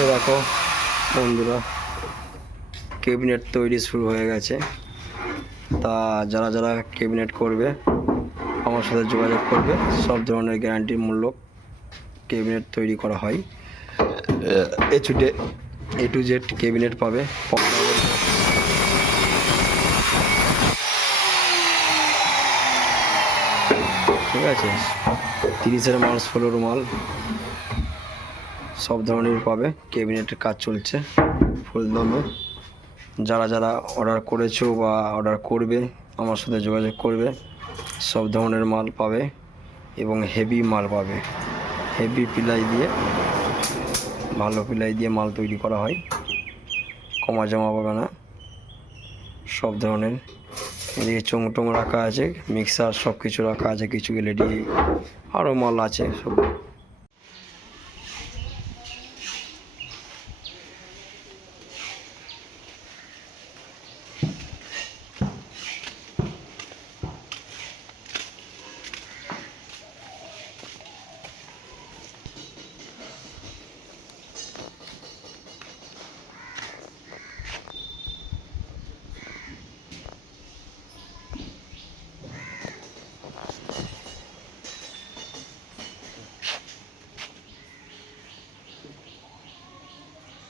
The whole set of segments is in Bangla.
এই দেখো বন্ধুরা ক্যাবিনেট তৈরি শুরু হয়ে গেছে। তা যারা যারা ক্যাবিনেট করবে আমার সাথে যোগাযোগ করবে সব ধরনের গ্যারান্টির মূল্য ক্যাবিনেট তৈরি করা হয়। A to D A to Z cabinet পাবে। ঠিক আছে? তিরিশের মাল ষোলোর মাল। সব ধরনের পাবে। ক্যাবিনেটের কাজ চলছে। ফুলদমে যারা যারা অর্ডার করেছ বা অর্ডার করবে, আমার সাথে যোগাযোগ করবে, সব ধরনের মাল পাবে এবং হেভি মাল পাবে। হেভি পিলাই দিয়ে, ভালো পিলাই দিয়ে মাল তৈরি করা হয়। কমা জমা পাবে না। সব ধরনের। এদিকে চোং রাখা আছে মিক্সার সব কিছু রাখা আছে, কিছু এলইডি আরও মাল আছে, সব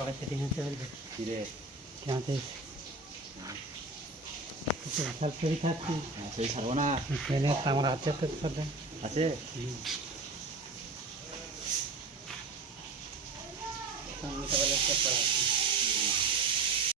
কবে খেতে হচ্ছে পারবে? ফিরে কেমন বিশাল ফেরি থাকছি। সেই ছাড়বো না। ট্রেনে আমার আছে। তো আছে।